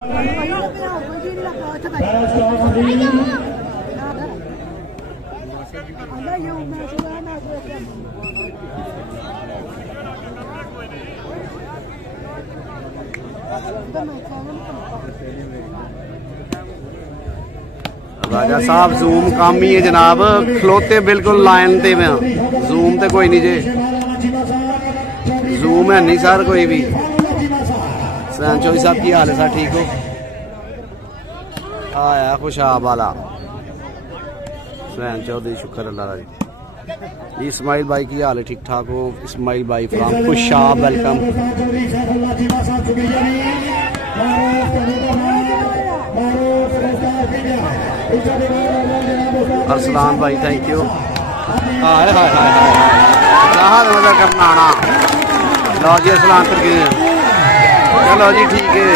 राजा साहब जूम काम ही है जनाब, खलोते बिल्कुल लाइन ते में, जूम ते कोई नहीं जे, जूम है नहीं सर कोई भी। सैन चौधरी साहब की हाल है सर, ठीक हो? आया खुशाब वाला सैन चौधरी, शुक्र अल्लाह जी। इस्माइल भाई की हाल है, ठीक ठाक हो? इस्माइल भाई फ्रॉम खुशाब, वेलकम। अरसलान भाई थैंक यू। हाय हाय हाय हाय मजा करना आना। लो जी अरसलान करके, चलो जी ठीक है।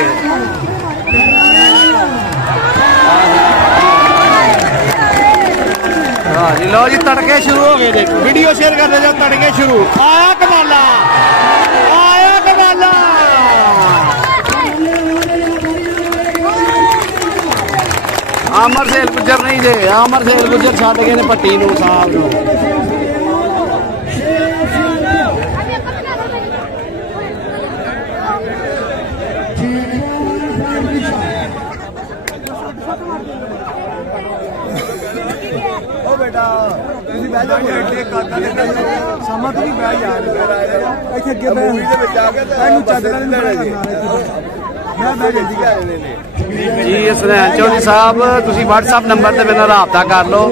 हाँ जी लो जी तड़के शुरू हो गए, देखो वीडियो शेयर कर दे जाओ, तड़के शुरू। आया कमाला, आया कमाला। आमर सेल गुजर नहीं दे, आमर सेल गुजर छड़ गए ने पट्टी नूं साहब नूं। ओ बेटा ਤੁਸੀਂ ਬਹਿ ਜਾ, ਕੋਈ ਕਾਕਾ ਦੇ ਸਮਾਂ ਤੋਂ ਵੀ ਬਹਿ ਜਾ, ਇੱਥੇ ਅੱਗੇ ਬਹਿ ਮੂਵੀ ਦੇ ਵਿੱਚ ਆ ਕੇ ਮੈਨੂੰ ਚਾਦਰਾਂ ਨਹੀਂ ਲੈਣਾ ਜੀ। जी सैन चौधरी साहब तुसी WhatsApp नंबर ते मेरे नाल राबता कर लो,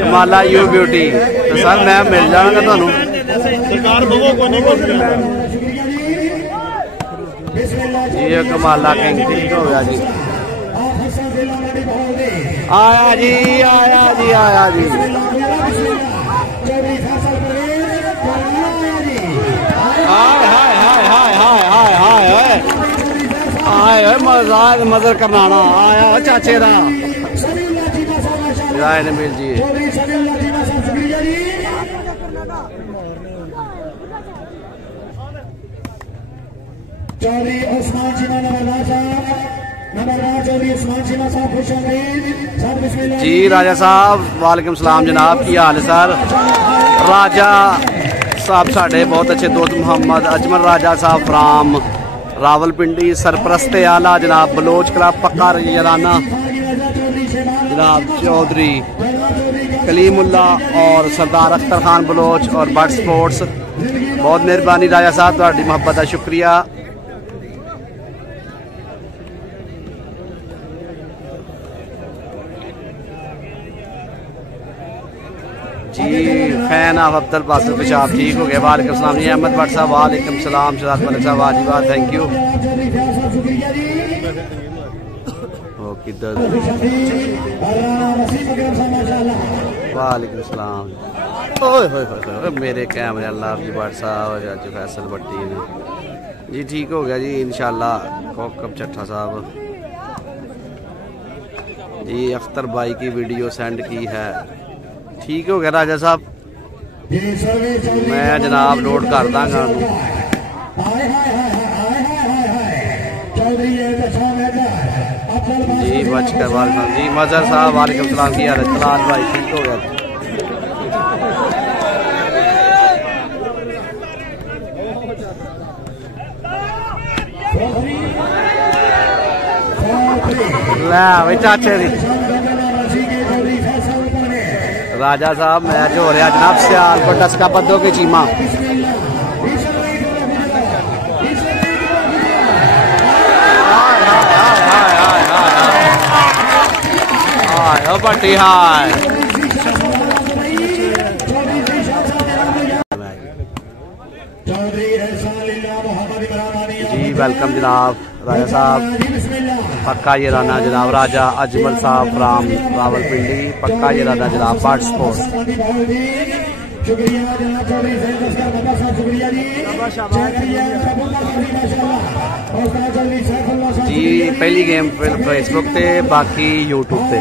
कमाला यू ब्यूटी, तो सर मैं मिल जाऊंगा तुहानू। जी कमाला किंग ठीक हो गया जी। आया जी आया जी आया जी। हाय हाय हाय हाय हाय हाय हाय आए मजाक मदर करनाना आया चाचे दा राय ने मिल जी। जी राजा साहब वालेकुम सलाम जनाब, की हाल है सर? राजा साहब साढ़े बहुत अच्छे दोस्त मोहम्मद अजमल राजा साहब फ्राम रावलपिंडी, सरपरस्ते आला जनाब बलोच क्लब पक्का यराना जनाब चौधरी कलीमुल्ला और सरदार अख्तर खान बलोच और बट स्पोर्ट्स, बहुत मेहरबानी राजा साहब, तुहाडी मोहब्बत का शुक्रिया। जी फैन ऑफ अब्दुल बासित पेशाब ठीक हो गया, वालेकुम सलाम जी। अहमद भट्ट साहब वालेकुम सलाम, शराद मलिक साहब वाजिबात थैंक यू। वालेकुम सलाम। ओए होए होए मेरे कैमरे अल्लाह जी भट्ट साहब आज फैसल भट्टी ने जी ठीक हो गया जी इंशाल्लाह। कोकब चट्ठा साहब जी अख्तर भाई की वीडियो सेंड की है, ठीक हो गया राजा साहब, मैं जनाब नोट कर दांगा। जी बचकर वालेकुम जी मजहर साहब वालेकुम सलाम, की हाल है? तलाल भाई ठीक हो गया। लै भाई चाचे दी राजा साहब मैच हो रहा जनाब सियालकोट डस्का बद्दो के चीमा। भट्टी हाय जी वेलकम जनाब राजा साहब पक्का ये राना जनाब राजा अजमल साहब फ्राम रावलपिंडी, पक्का ये राना जनाब बट स्पोर्ट्स। जी पहली गेम फेसबुक पे बाकी यूट्यूब पे।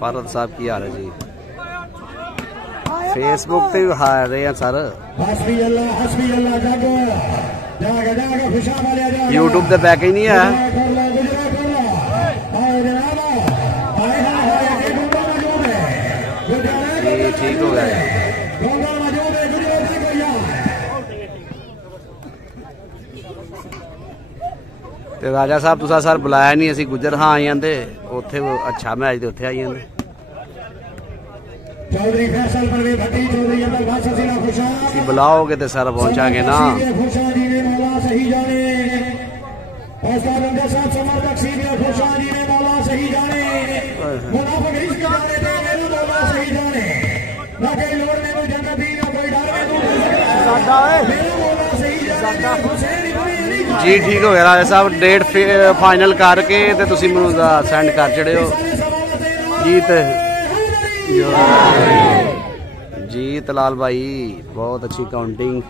फारूक साहब की हाल है जी? फेसबुक पे हार रहे हैं सर, यूट्यूब पे पैकेज नहीं है। ठीक हो गया। ते राजा साहब तुसा सर बुलाया नहीं, असी गुजर हाँ आई जाते उत्थे अच्छा मैच ते उत्थे आई जाते। बुलाओगे तो सर पहुंचागे ना। जी ठीक हो गया राजा साहब, डेट फाइनल करके ते तुसी मैनूं सेंड कर छड़ियो। जीत जीत लाल भाई बहुत अच्छी काउंटिंग।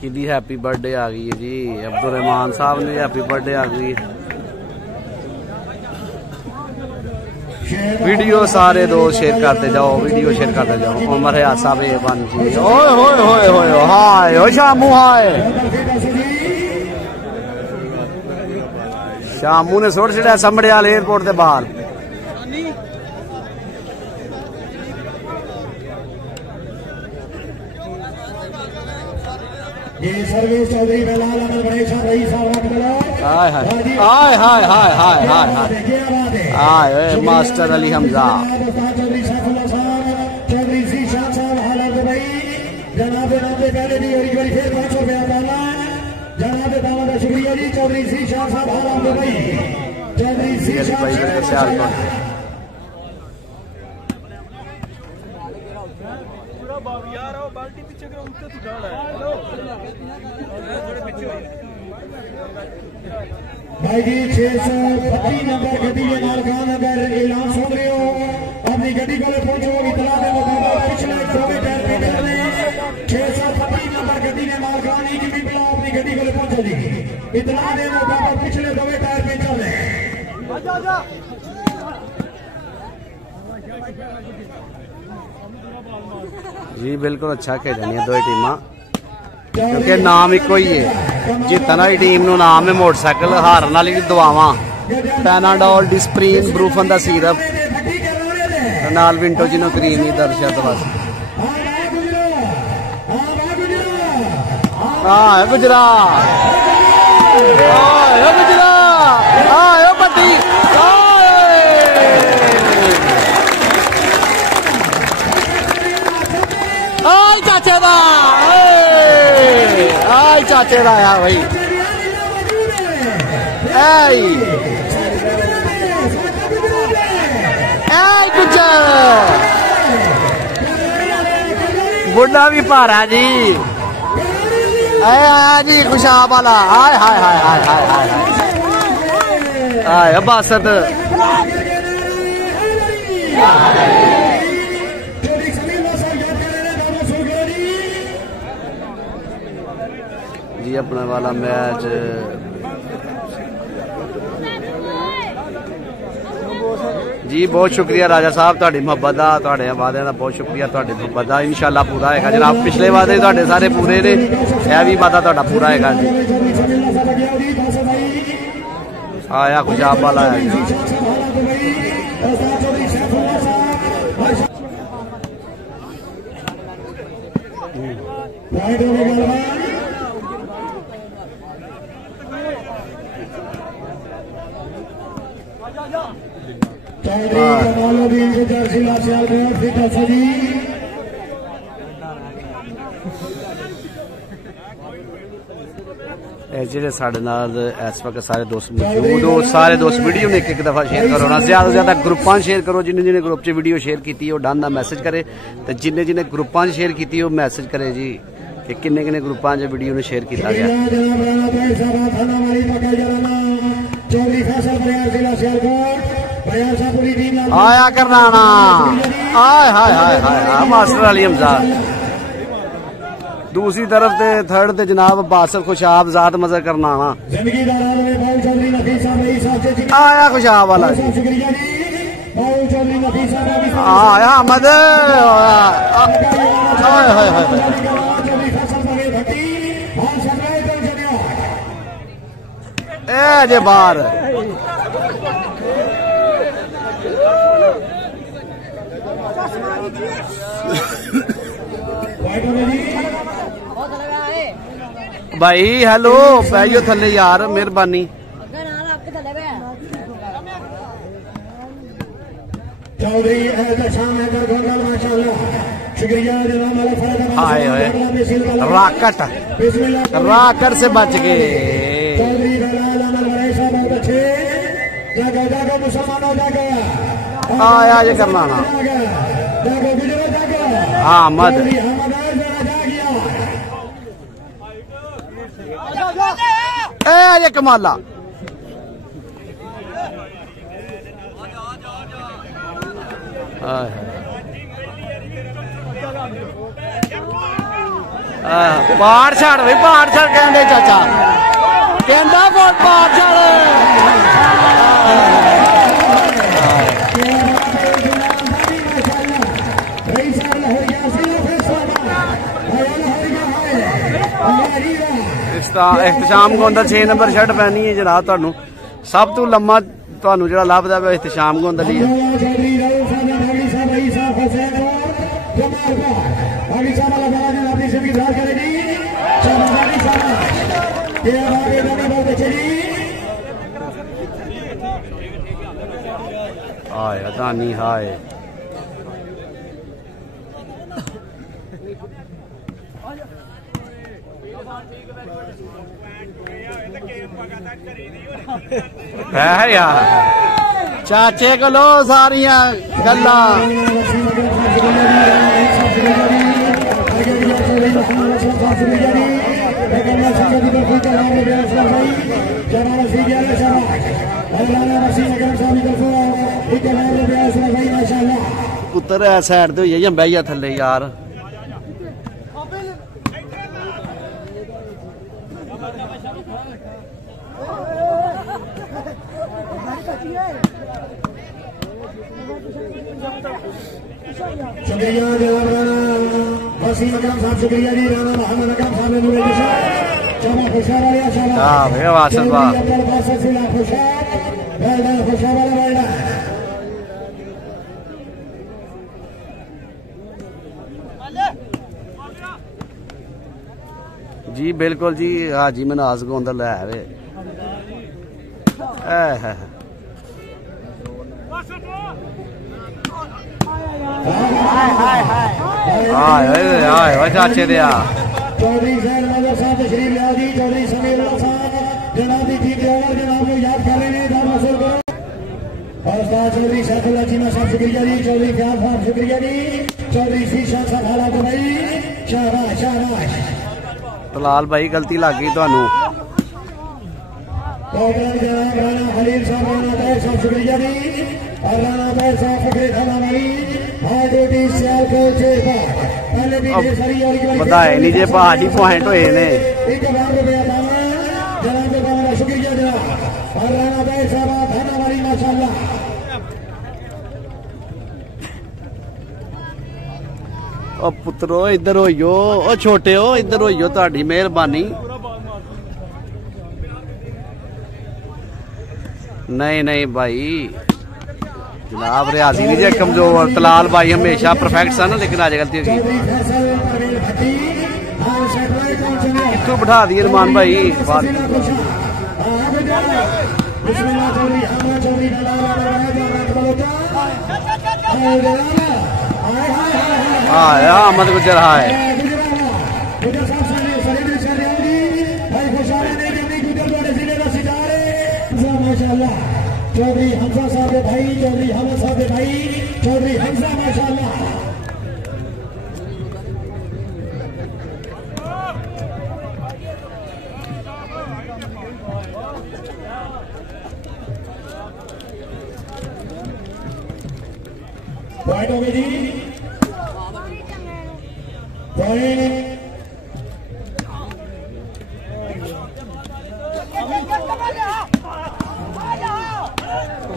किदी हैप्पी बर्थडे आ गई है जी, अब्दुल रहमान साहब ने हैप्पी बर्थडे आ गई है। वीडियो सारे दोस्त शेयर करते जाओ, वीडियो शेयर करते जाओ। उमर है साहब ये बन जी, ओए होए होए होए हाय ओ शामू, हाय शामू ने सुट छड़िया संभड़ियाल एयरपोर्ट के बाहर। हाय हाय हाय हाय हाय हाय हाय हाय मास्टर अली हमजा। शुक्रिया जी चौधरी सी शाह साहब चौधरी सी भाई जी 632 नंबर गड्डी के मालकान अगर ऐलान सुन रहे हो अपनी गड्डी को पहुंचो, इतला दे पिछले चौबे टायर पे करने 632 नंबर गड्डी के मालकान की भी पिला अपनी गड्डी को पहुंचो जी, इतला दे पिछले चौबे टायर पे चल रहे। जी बिल्कुल अच्छा खेलनी है दो टीम, क्योंकि नाम एक ही है, जीतन वाली टीम नु नाम है मोटरसाइकिल, हारन वाली दुआवां पैनाडोल डिस्प्रीन ब्रूफन का सीरप नाल विंटो जिनो क्रीम ही दर्शक बस। हाँ गुजरात गुजरात बड्डी चाचे दा, आई चाचे दा यार भाई, आई गुजर बुढ़ा भी भारा जी, आया जी खुशाब वाला, हाय हाय हाय हाय हाय हाय हाय बासत जी अपने वाला मैच। जी बहुत शुक्रिया राजा साहब तुहाडी मुहब्बत का, तुहाडे वादे का बहुत शुक्रिया, तुहाडी मुहब्बत का इंशाअल्लाह पूरा होगा जनाब। पिछले वादे तुहाडे सारे पूरे ने, यह भी वादा तुहाडा पूरा होगा जी। आया खुशाब वाला है जेडे साढ़े नाल इस वक्त सारे दोस्त मौजूद हो, सारे दोस्त वीडियो ने एक दफा शेयर करो ना, ज्यादा से ज्यादा ग्रुपां शेयर करो। जिन्हें जिन्हें ग्रुप च वीडियो शेयर की वो डन का मैसेज करे, तो जिन्हें जिन्हें ग्रुपां शेयर की वो मैसेज करे जी कि किन्ने किन्ने ग्रुपां च वीडियो ने शेयर किया गया। आया करना हाय हाय हाय हाय मास्टर अली हमजा दूसरी तरफ ते थर्ड ते जनाब बासर खुशाब जात मजा करना आना आया खुशाब वाला आया अहमद जे बार भाई हेलो बैठो थले यार मेहरबानी राकट राकट से बच गए आया ये करना ना अहमद ये कमाला पहाड़ छड़ भाई पहाड़ छड़ कहते चाचा कहता पहाड़ छड़ इख्तिशाम गोंदल 6 नंबर शर्ट पहनी है जनाब तुहानू सब तो लम्मा तुहानू जिहड़ा लभदा पिया इख्तिशाम गोंदल ही है हाय अदानी हाय है यार चाचे को लो सारिया गल्ला पुत्र है साइड तो होइए बैठिया थले यार शुक्रिया जनाब राना वसीम अकरम साहब शुक्रिया जी राना मोहम्मद अकरम साहब ने नूर चमा खुशार वाला शाबाश हां भैया वासन बा खुशार वाला वाला जी बिल्कुल जी हाजी मनाज गोंदल है वे चाचे दे चौधरी साहब तशरीफ लिया जी चौधरी समीर साहब जनाब जी जनाब को याद कर रहे हैं और चौधरी सैफुल्लाह चीमा साहब शुक्रिया जी चौधरी फ्याज साहब शुक्रिया जी चौधरी शीशा साहब हालात भाई शाबाश शाबाश तलाल भाई गलती लग गई तुहानू राना खलील साहब राना ताहिर साहब शुक्रिया जी और राना ताहिर साहब फकरे खाना भाई बधाए नहीं जे भाजी पॉइंट हुए ने शुक्रिया जनाब और राना ताहिर साहब खाना वाली माशाल्लाह ओ पुत्रो इधर होइयो ओ छोटे हो इधर होइयो तुहाडी मेहरबानी नहीं नहीं भाई जनाब रियाजी नहीं जे कमजोर तलाल भाई हमेशा परफेक्ट सन लेकिन आज गलती होगी इतों बिठा दिए रमान भाई अहमद गुजर हाय चौधरी हमजा साहब भाई चौधरी हमद साहब भाई चौधरी हमजा माशाल्लाह पॉइंट हो गई जी पॉइंट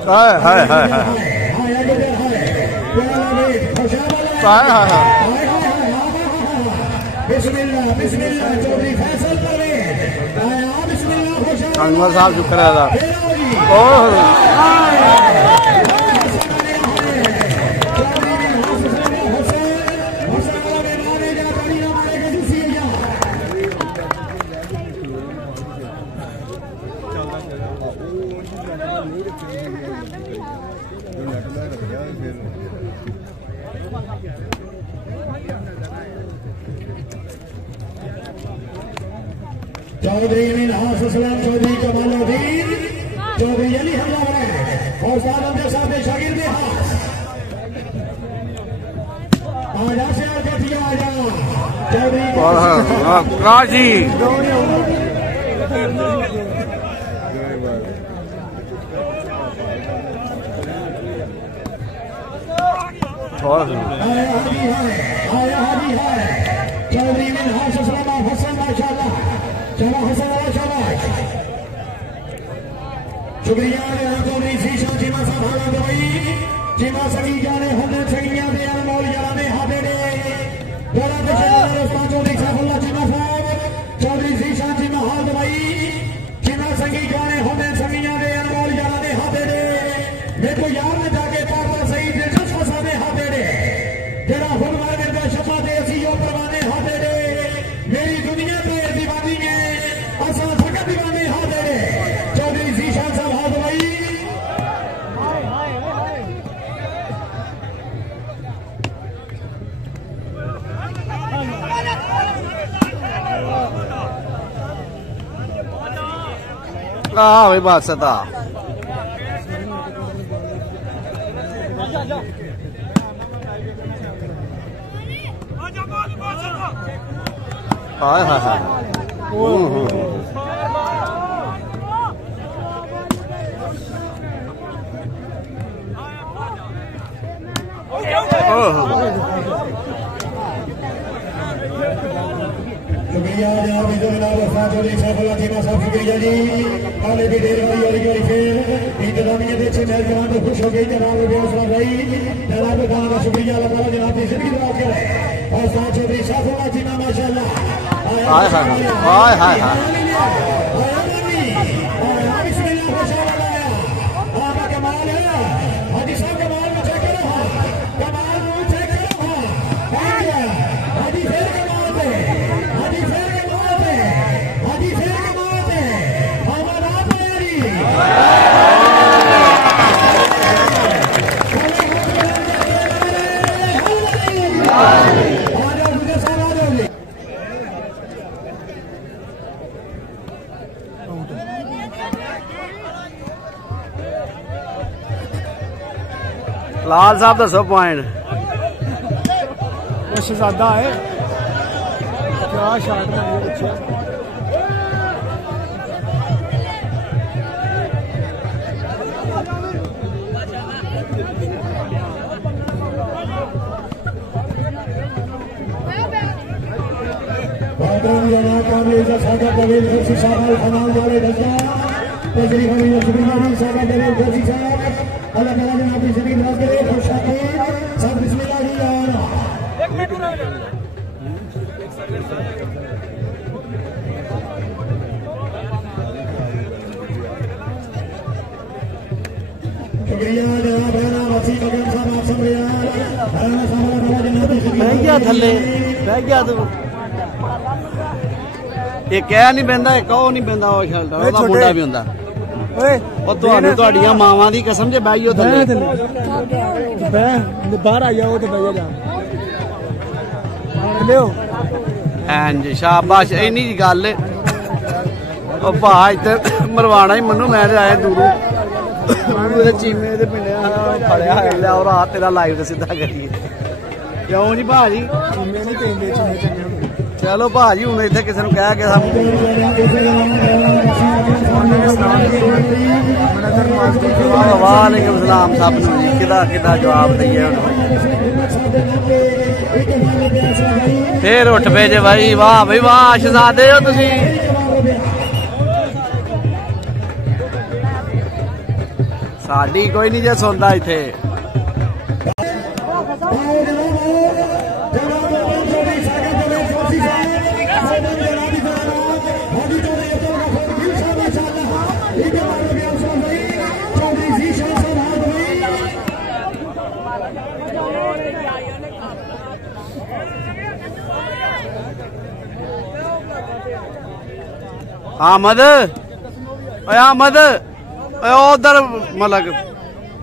हाय हाय हाय हाय अनवर साहब शुक्र है। चौधरी मिनहास असलम, चौधरी कमालुद्दीन, चौधरी अली हमला है और साथ उनके साथ शागिर्द हास आजा से आजा दिया आजा चौधरी काजी आया हादी है चौधरी मिनहास असलम हसन माशाल्लाह चला हसन वाला शाबाश शुक्रिया चौधरी शीशा चीमा साहब हाला दवाई चीमा सगी जाने होने सगिया दे अनमोल जाने हाथे दे बड़ा दोस्तान चौधरी साहब चीमा साहब चौधरी शीशा चीमा हाल दवाई चीमा सगी जाने होने सगिया दे अनमोल जाने हाथे दे मेरे को यार ने जाके पापा सही दिलचस्प फसाने हाथे दे तेरा हुन मारे का शफा दे असी यो परवाने हाथे दे मेरी दुनिया पे दीवानी है असा फकत दीवाने हाथे दे चौधरी शीशा साहब हाथ दवाई वही बात सता हाय हाय हाय शुक्रिया जनाब जनाब चौधरी साहब चीमा साहब शुक्रिया जी काले भी देर वाली फिर इंतजामिया के अच्छे मैच जनाब खुश हो गई जनाब बेहौसला भाई जनाब खान का शुक्रिया अल्लाह ताला जनाब की जिंदगी दुआ करे और साथ चौधरी साहब चीमा माशाल्लाह हाय हाय हाय हाय हाय लाल साहब दसो पॉइंट शहजादा है क्या शॉट मारी बच्चे अल्लाह ताला ने आपकी जिंदगी दराज करे खुश रखे सब बिस्मिल्लाह जी एक मिनट शुक्रिया जनाब राणा वसीम बगन साहब आप सब राणा साहब अल्लाह जनाब की जिंदगी बह गया थले बह गया तू ये कह नहीं बंदा कहो नहीं बंदा वो खेलता ਉਹਦਾ ਮੁੰਡਾ ਵੀ ਹੁੰਦਾ ਓਏ ਉਹ ਤੁਹਾਨੂੰ ਤੁਹਾਡੀਆਂ ਮਾਵਾਂ ਦੀ ਕਸਮ ਜੇ ਬੈਈਓ ਥੱਲੇ ਬਹਿ ਬਾਹਰ ਆ ਜਾਓ ਤੇ ਬਹਿ ਜਾ ਲਿਓ ਹਾਂਜੀ ਸ਼ਾਬਾਸ਼ ਇੰਨੀ ਜੀ ਗੱਲ ਉਹ ਭਾ ਇੱਥੇ ਮਰਵਾਣਾ ਹੀ ਮੈਨੂੰ ਮੈਂ ਆਇਆ ਦੂਰੋਂ ਉਹਦੇ ਚੀਮੇ ਦੇ ਪਿੰਡਿਆਂ ਫੜਿਆ ਲਿਆ ਉਹ ਰਾਤ ਤੇਰਾ ਲਾਈਵ ਤੇ ਸਿੱਧਾ ਕਰੀਏ ਕਿਉਂ ਜੀ ਭਾਜੀ ਚੀਮੇ ਨਹੀਂ ਪੈਂਦੇ ਚੀਮੇ ਚੰਗੇ चलो भाजी हूं इतने किसी को कह के वालेकुम सलाम सब कि जवाब दईए फिर उठ पे जे भाई वाह भाई वाह शहजादे हो तुसी साड़ी कोई नहीं जे सुनता इथे आमद आमद उधर मलक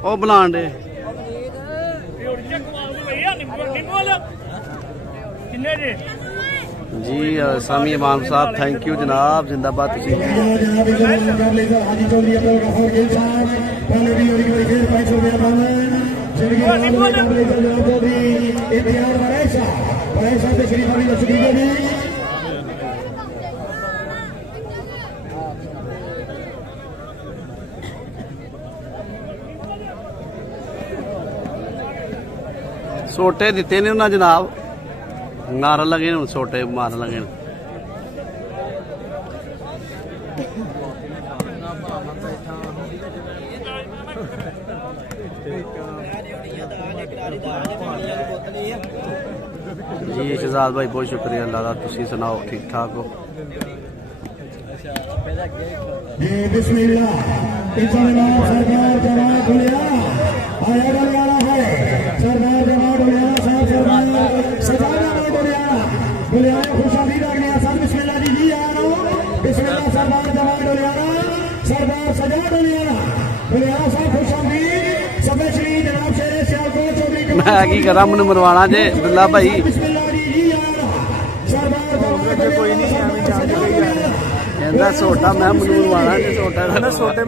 ओ बुलान दे जी सामी इमाम साहब थैंक यू जनाब जिंदाबाद सोटे दिते ने उन्हें जनाब नारा लगे सोटे मारन लगे जी शहजाद भाई बहुत शुक्रिया अल्लाह का तुसी सुनाओ ठीक ठाक हो जी बिस्मिल्लाह इंशाअल्लाह सरदार जमात खुलिया आया वाला है सरदार जमात खुलिया साहब सरदार सजादा खुलिया खुलिया खुशाली रखने साहब बिस्मिल्लाह जी जी आ रहा हूं बिस्मिल्लाह सरदार जमात खुलिया सरदार सजादा खुलिया साहब खुशाली सबे श्री जनाब शेरे सियालकोट चौधरी मैं की करा मन मरवाना जे अब्दुल्ला भाई बिस्मिल्लाह जी जी आ रहा सरदार जमात कोई नहीं हमें जान गई कहता सोटा मैं मनवाना जे सोटा सोटे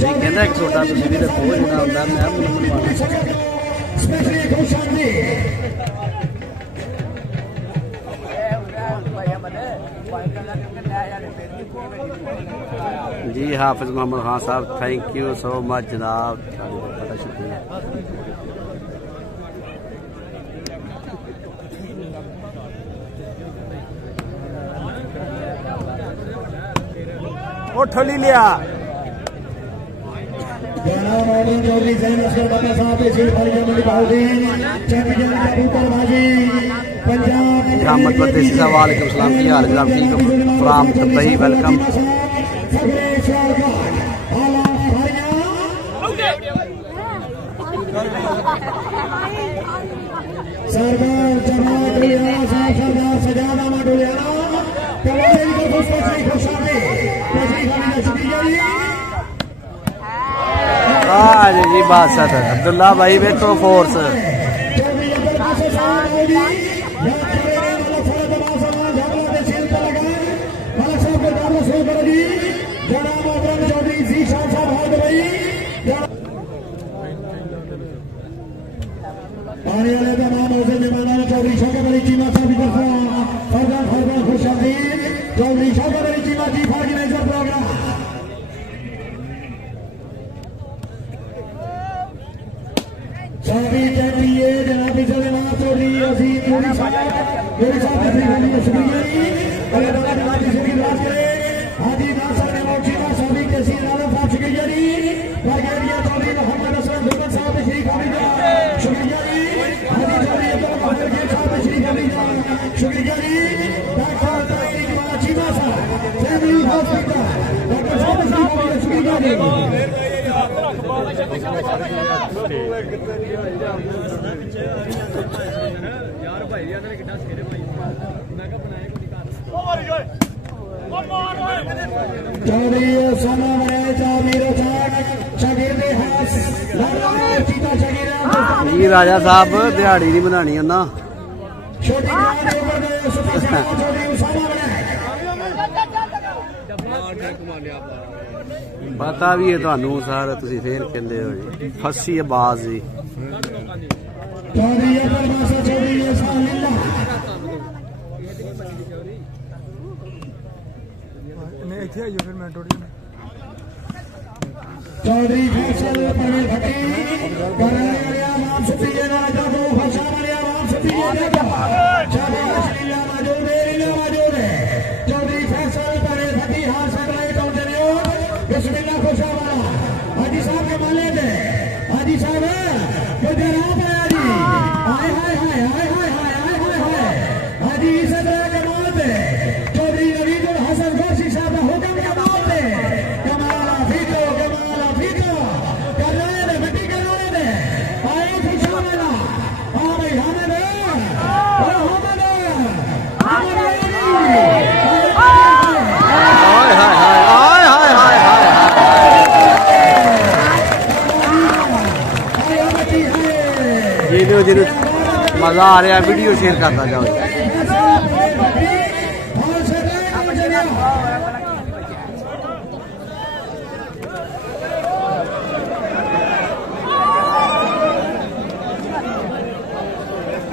कहता एक सोटा तुम भी रखो जिना होंगे मैं मनवाना जी हाफिज मोहम्मद खान साहब थैंक यू सो मच जनाब बड़ा शुक्रिया ठोली लिया मोहम्मद परदेसी साहब वालेकुम सलाम की हाल जनाब ठीक हो फ्राम दुबई वेलकम सरदार जमात सरदार सजादा जी बादशाह अब्दुल्ला भाई वेखो फोर्स आने वाले तमाम जमाना चौधरी शौकत अली चीमा साहब की तरफ फरदान फरदान खुशादी चौधरी शौकत अली चीमा जी ऑर्गेनाइजर प्रोग्राम सभी चैंपियन जनाब सलेमान चौधरी अजीम चौधरी साहब मेरे साथ में शुक्रिया जी अल्लाह ताला जनाब की जिंदगी दराज करे हाजी नासर ने चीमा सभी तहसील आलम साहब शुक्रिया जी ब्रिगेडियर चौधरी मोहम्मद असलम दुर्गन साहब श्री खामिदा शुक्रिया जी शुक्रिया जी डॉक्टर चीमा साहब फैमिली हॉस्पिटल डॉक्टर साहब शुक्रिया जी यार भाई यार कितना शेरे भाई मैं का बनाए को निकाल चौधरी सोना बने चामीर चाक शागिर्द हास लाला चीता शागिर्द जी राजा साहब दिहाड़ी नहीं बनानी है ना छोटी चौधरी उसामा बने पता भी है थानू सर तुसी फिर कहंदे हो जी फसी है बाज जी चौधरी अकबर मासा चौधरी सालिल्लाह नहीं इथे आइयो फिर मैं थोड़ी चौधरी फैसल पड़े फटी कराया नाम सुती के ना जादू फसा मरिया नाम सुती के ना जादू अश्लीला मौजूद है चौधरी फैसल पड़े फटी हां सकले चौधरी बिस्मिल्लाह खुशावाला हाजी साहब हाजी सदर कमाल पे चौधरी नवीदुल हसन गोशी साहब हुक्म कमाल पे कमाल फीको करने दे मिट्टी करने दे आए खुशा वाला हां भाई हमें दे मजा आ रहा है वीडियो शेयर करता जाओ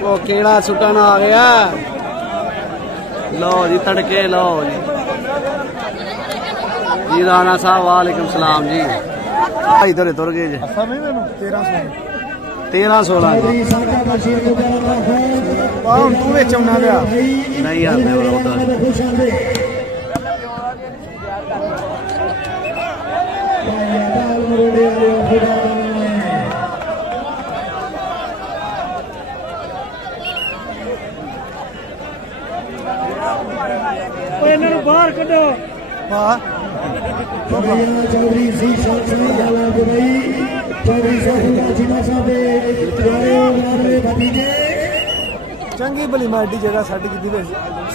वो केड़ा सुटन आ गया लो जी तड़के लो जी राणा साहब वालेकुम सलाम जी इधर तुर गए जी 13-16 तू बेच आना गया नहीं आते बाहर कटो चौधरी चंगी भली माड़ी जगह साड़ी की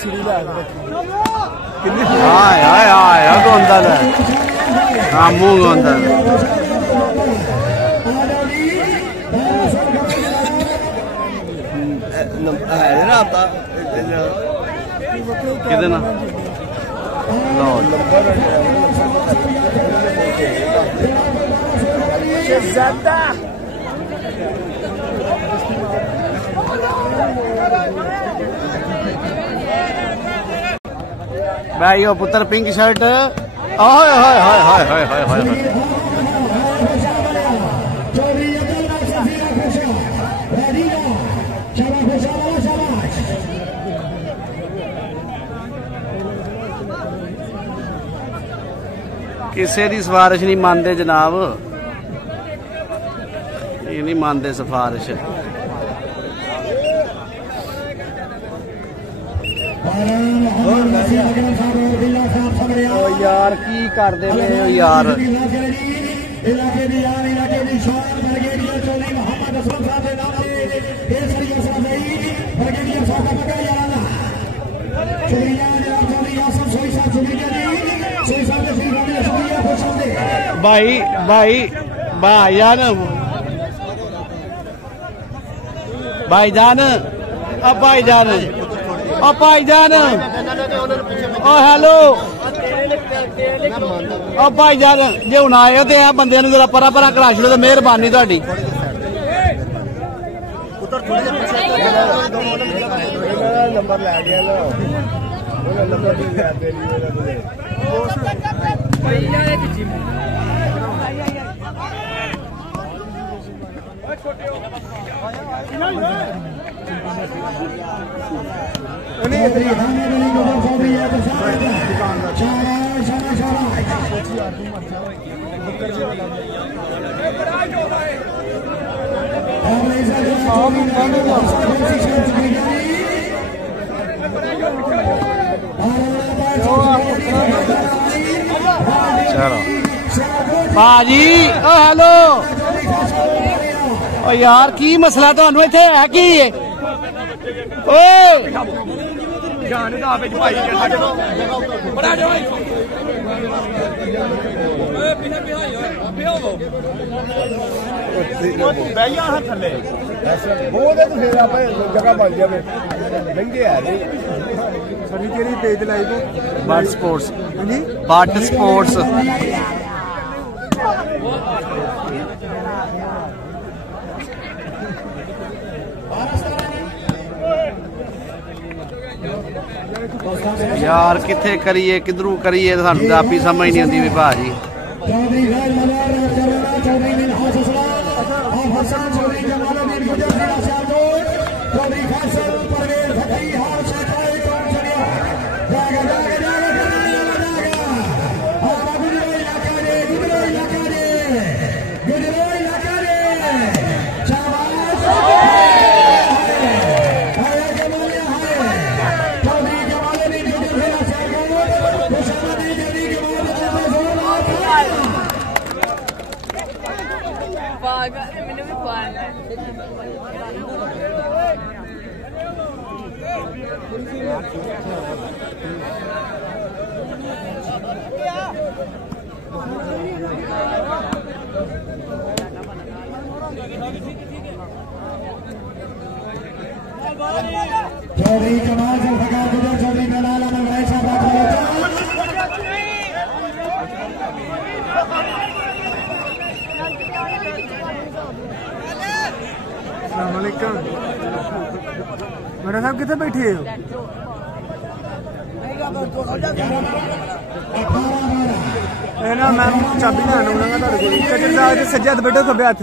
सीढ़ी ला मुंह अंदर किधर ना भाई यो पुत्र पिंक शर्ट हाय हाय हाय हाय हाय हाय हाय किसी की सिफारिश नहीं मानते जनाब ये नहीं मानते सिफारिश यार की कर दे यार भाई भाई भाईजान भाईजान अब भाईजान ओ भाईजान ओ हेलो ओ भाईजान जे हुण आए हो तो बंदे जरा परा परा करा छो तो मेहरबानी तुहाडी नंबर लै गया चलो भाजी ओ हेलो ओ यार की मसला तुहानू इत्थे है की ओए जगह बन जाए महंगे है पेज लाई तू बट स्पोर्ट्स बट स्पोर्ट्स यार किथे करिए किधरू करिए सानू तो आप ही समझ नहीं आती भी भाजी चौधरी जमाल जुल्फकार गुजर चौधरी बेलाल अमल भाई साहब अस्सलामुअलैकुम मेरा साहब कितने बैठे हो ना मैं चाबी ना आना सज्जा हथ बैठो खब्बे हथ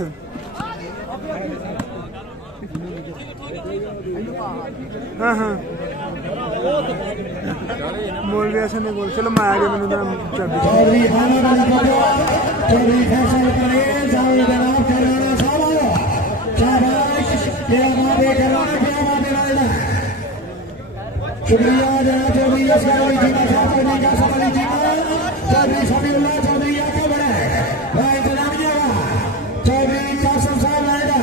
हाँ हाँ बोल भी ऐसा नहीं बोल चलो मैं आ गया मैंने चाबी चौधरी चौधरी फैसल परेज और जनाब कराना साहब शाबाश क्या बात है कराना क्या बात है रायना शुक्रिया जनाब चौधरी असगारी जी का साथ होने का सवाली जी का चौधरी समीउल्लाह चौधरी आगे बढ़े भाई इंतजामिया का चौधरी कासिम साहब रायना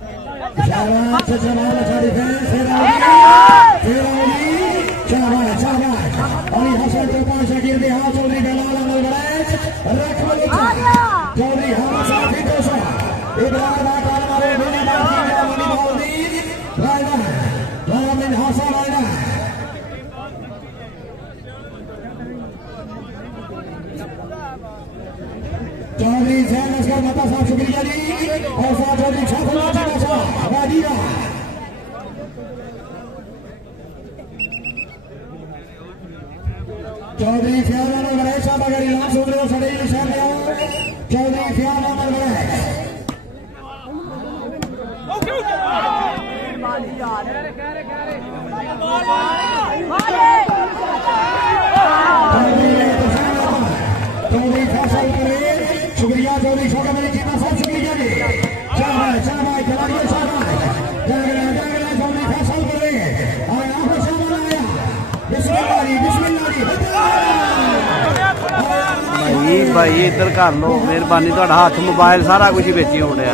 शाबाश जमाल शरीफ शाबाश शाबाश अली हसन चौपाल शकीर बिहार चौधरी बेलाल अमल गणेश रखमल चौधरी हामिद साहब दोसा इब्राहिम आकार मारे बिना बात के मनी मौलीद रायना मोहम्मद हसन रायना चौधरी जैन असगर मता साहब शुक्रिया जी और साहब चौधरी छापला जी साहब आबादीरा चौधरी फियाज अमल गणेश साहब अगर इलाम सुन रहे हो सड़े निशान में आओ चौधरी फियाज अमल गणेश चौधरी फैसल परेज शुक्रिया चौधरी शौकत अली जी साहब शुक्रिया जी शाबाश शाबाश खिलाड़ियों शाबाश जागरा जागरा चौधरी फैसल परेज आया आपको सामान आया बिस्मिल्लाह जी भाई इधर कर लो मेहरबानी तुहाडा हाथ मोबाइल सारा कुछ ही बेची होने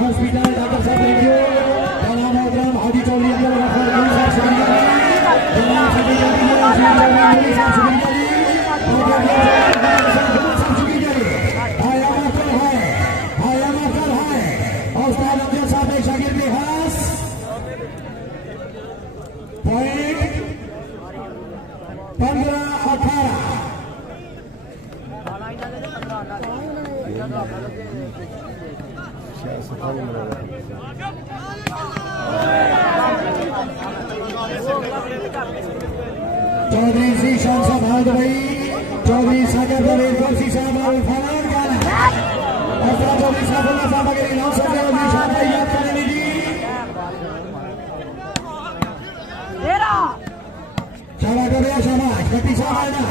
हॉस्पिटल डॉक्टर साहब थैंक यू हाजी चौधरी चौधरी जीशान साहब हाथ भाई चौधरी सागर दवेद गोरसी साहब और फलान गाना और चौधरी साहब अगर इनाम से जीशान भाई याद करने लीजिए शाबाश कर दिया शाबाश कटी साहब आना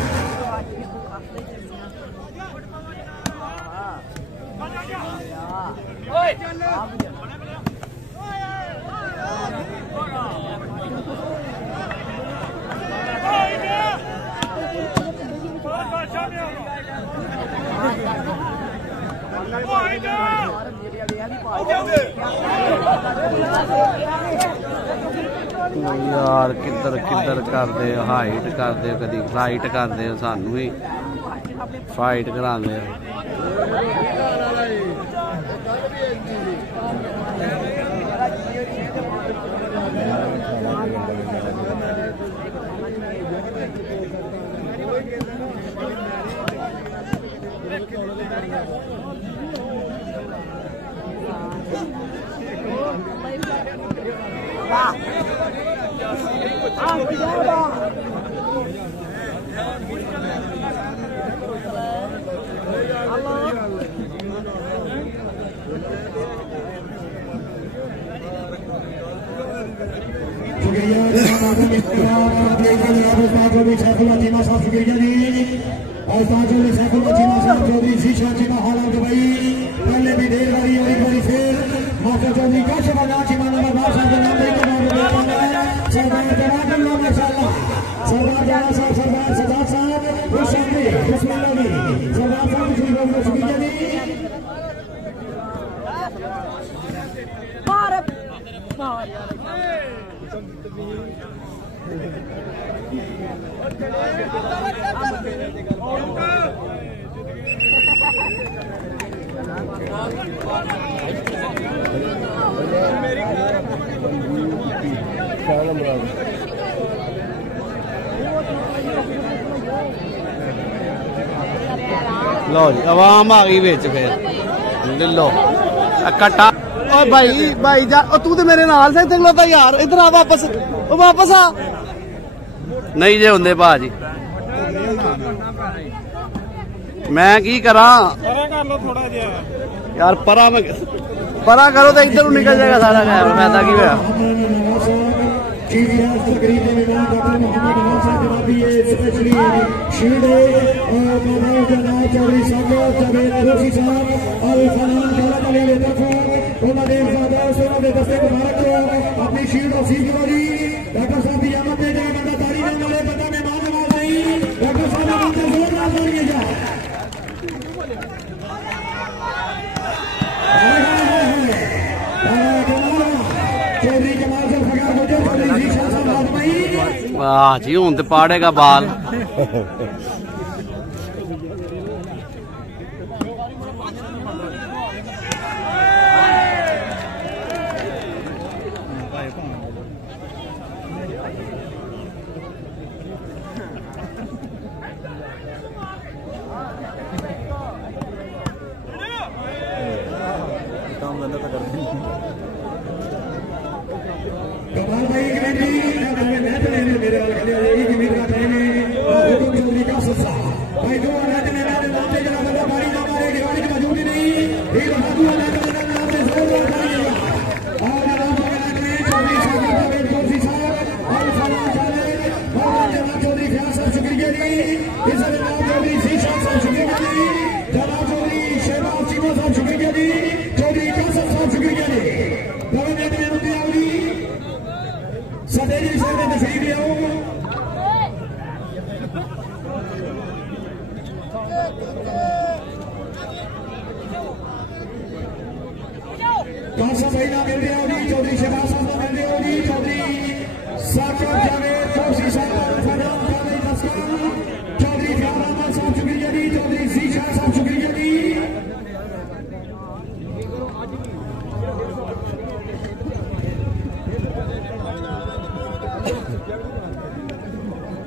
यार किधर किधर करते हाइट करते कभी फ्लाइट करते सानू ही फाइट कराते पहले भी ढेर बारी और एक बारी फिर मास्टर चौधरी का शबाना चीमा नंबर 12 साहब का नाम लेकर सरदार जवाहर लाल माशाल्लाह सरदार जवाहर साहब सरदार सजाद साहब खुशामदी बिस्मिल्लाह जी सरदार साहब श्री गोविंद शुक्रिया जी लो जी आवाम आ गई बिच फिर ले लो कट्टा ओ भाई जा तू तो मेरे नाल से इतने लोता यार इधर आ वापस आ नहीं जे होंगे भाजी मैं की करा यार परा करो तो इधर निकल जाएगा सारा कैमरा पैदा की होया अपनी शील्ड और सीट डॉक्टर साहब की आमद दे जाए बंदा तारी देने वाले बंदा मेहमान नवाज नहीं डॉक्टर साहब जोरदार बोलिए जा चौधरी कमाल से फगार हो जाए चौधरी शीशा साहब आजमाई वाह जी हूं तो पाड़ेगा बाल कमाल भाई एक मिनट जी मैच लेने मेरे वाले खेले एक मिनट का टाइम है हुकुम चौधरी का सस्सा भाई दो मैच लेने वाले नाम पे जरा बंदा बारी ना मारे खिलाड़ी की मौजूद नहीं फिर हाथू वाला का नाम से जोरदार करेगा और नाम पकड़ा के चौधरी साहब का वेट कोसी साहब और फलां चले और जनाब चौधरी फयाज साहब शुक्रिया जी इस जनाब चौधरी शीशा साहब शुक्रिया जी जनाब चौधरी शहबाज चीमा साहब शुक्रिया जी चौधरी कासम साहब शुक्रिया जी सदैव साहब तशरीफ ले आओ कासम भाई ना मिल रहे होगी चौधरी शहबाज साहब मिल रहे होगी चौधरी साकिब जावेद कोसी साहब फनाम जावेद असकान चौधरी फयाज साहब शुक्रिया जी चौधरी शीशा साहब शुक्रिया जी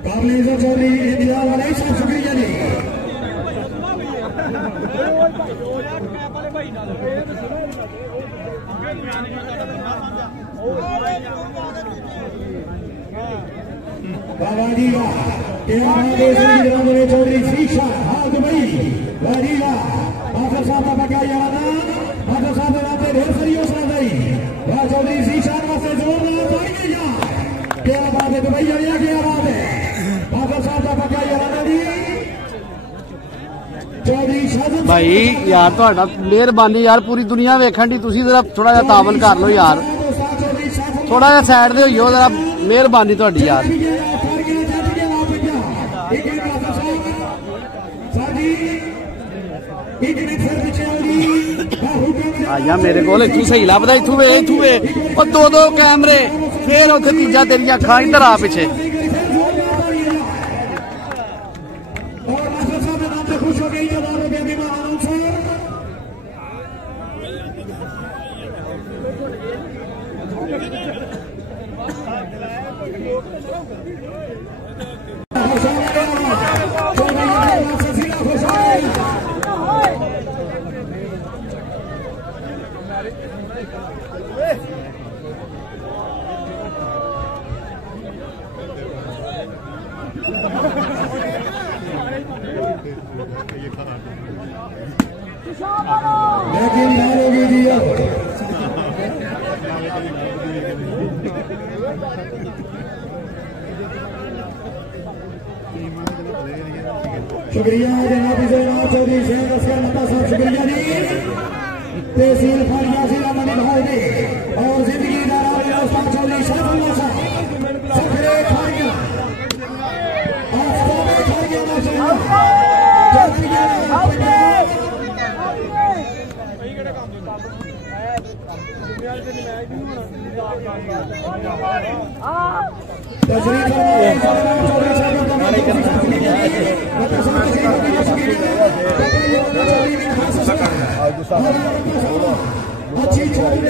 काबलेज़ चौधरी इंतजार वाले साहब शुक्रिया जी बाबा जी वाह चौधरी शीशा हाँ दुबई वाह मास्टर साहब का बका याना मास्टर साहब ने नाते ढेर सारी हौसला दी वाह चौधरी शीशा वास्ते जोरदार तालियां या क्या बात है दुबई वालिया क्या बात है मास्टर साहब का बका याना दी चौधरी शाहजहां भाई यार ਤੁਹਾਡਾ ਮਿਹਰਬਾਨੀ ਯਾਰ ਪੂਰੀ ਦੁਨੀਆ ਵੇਖਣ ਦੀ ਤੁਸੀਂ ਜ਼ਰਾ ਥੋੜਾ ਜਿਹਾ ਤਾਵਨ ਕਰ ਲਓ ਯਾਰ ਥੋੜਾ ਜਿਹਾ ਸਾਈਡ ਦੇ ਹੋਈਓ ਜ਼ਰਾ ਮਿਹਰਬਾਨੀ ਤੁਹਾਡੀ ਯਾਰ आया मेरे को इतू सही लभदा इतू वे और दो कैमरे फिर उथे तीजा तेरिया अखा इधर आ पिछे शुक्रिया जनाब चौधरी शेख असगर नता साहब, शुक्रिया जी। तहसील फारिया से मंडी भाई ने और जिंदगी चौधरी शरफुल्ला साहब सफरे फारिया अच्छी छोटी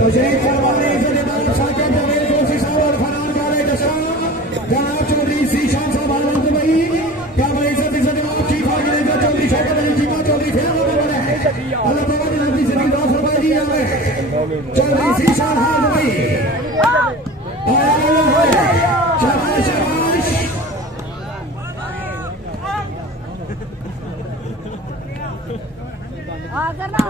तशरीफ फरमाने जनाब चौधरी शीशान साहब आलम दुबई, क्या भाई सब जनाब चीफ ऑर्गेनाइजर चौधरी शौकत अली चीमा चौधरी फैल अल्लाह बाबा जनाब जी सलाम दास फरमाई दी आवे चौधरी शीशान हां दुबई शाबाश शाबाश आगर ना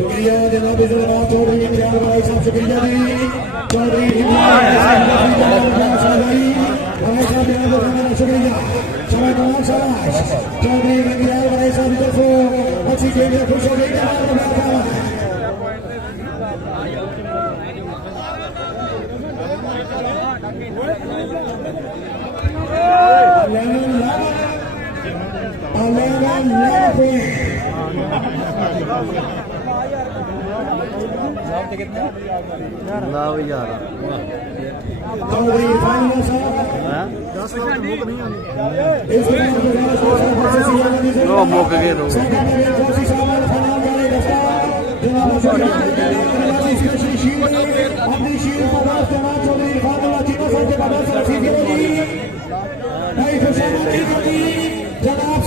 शुक्रिया जनाब चौधरी इम्तियाज भाई साहब, शुक्रिया जी। चौधरी शुक्रिया चौधरी इम्तियाज भाई साहब की तरफ अच्छी खेल खुश हो गई। चौधरी फाइनल साहब मुक गए दो जनाब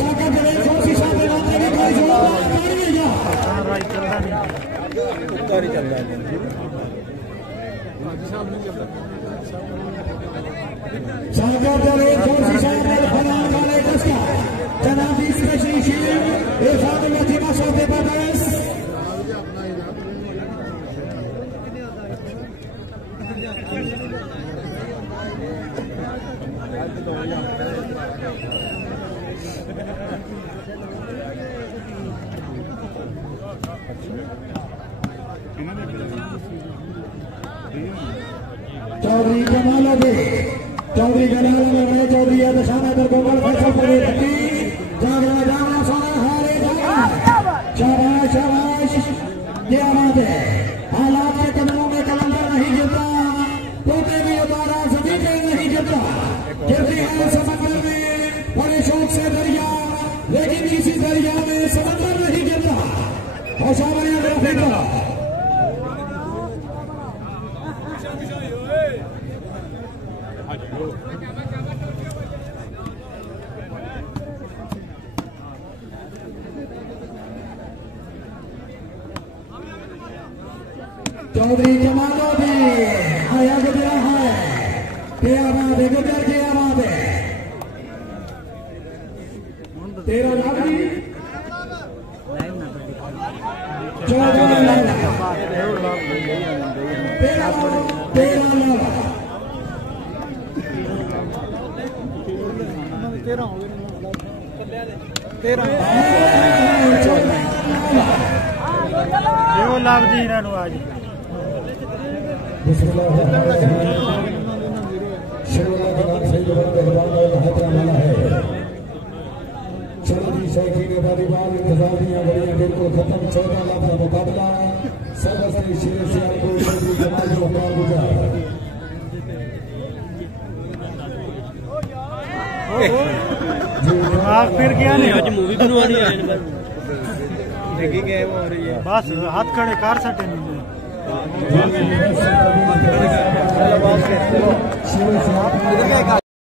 चौधरी जमाला में चौधरी जलाल में बड़े चौधरी है दशाना पर गोगल फैसल पड़े रखी जागरा जागरा सारा हारे जागरा शाबाश शाबाश क्या बात है। हालात के कदमों में कलंदर नहीं गिरता, तोते भी उतारा जमीन में नहीं गिरता, गिरती है समंदर में बड़े शौक से दरिया, लेकिन किसी दरिया में समंदर नहीं गिरता। होशावरिया रफीका चौधरी जमालो भी आया गुजरा है, क्या बात है गुजर क्या बात है। 13 लाख जी 14 लाख 13 लाख जी इन्होंने आज बिल्कुल खत्म 14 लाख का मुकाबला सबसे शेर से फिर क्या नहीं आज मूवी बनवानी है बस हाथ खड़े कार सटे नहीं शिव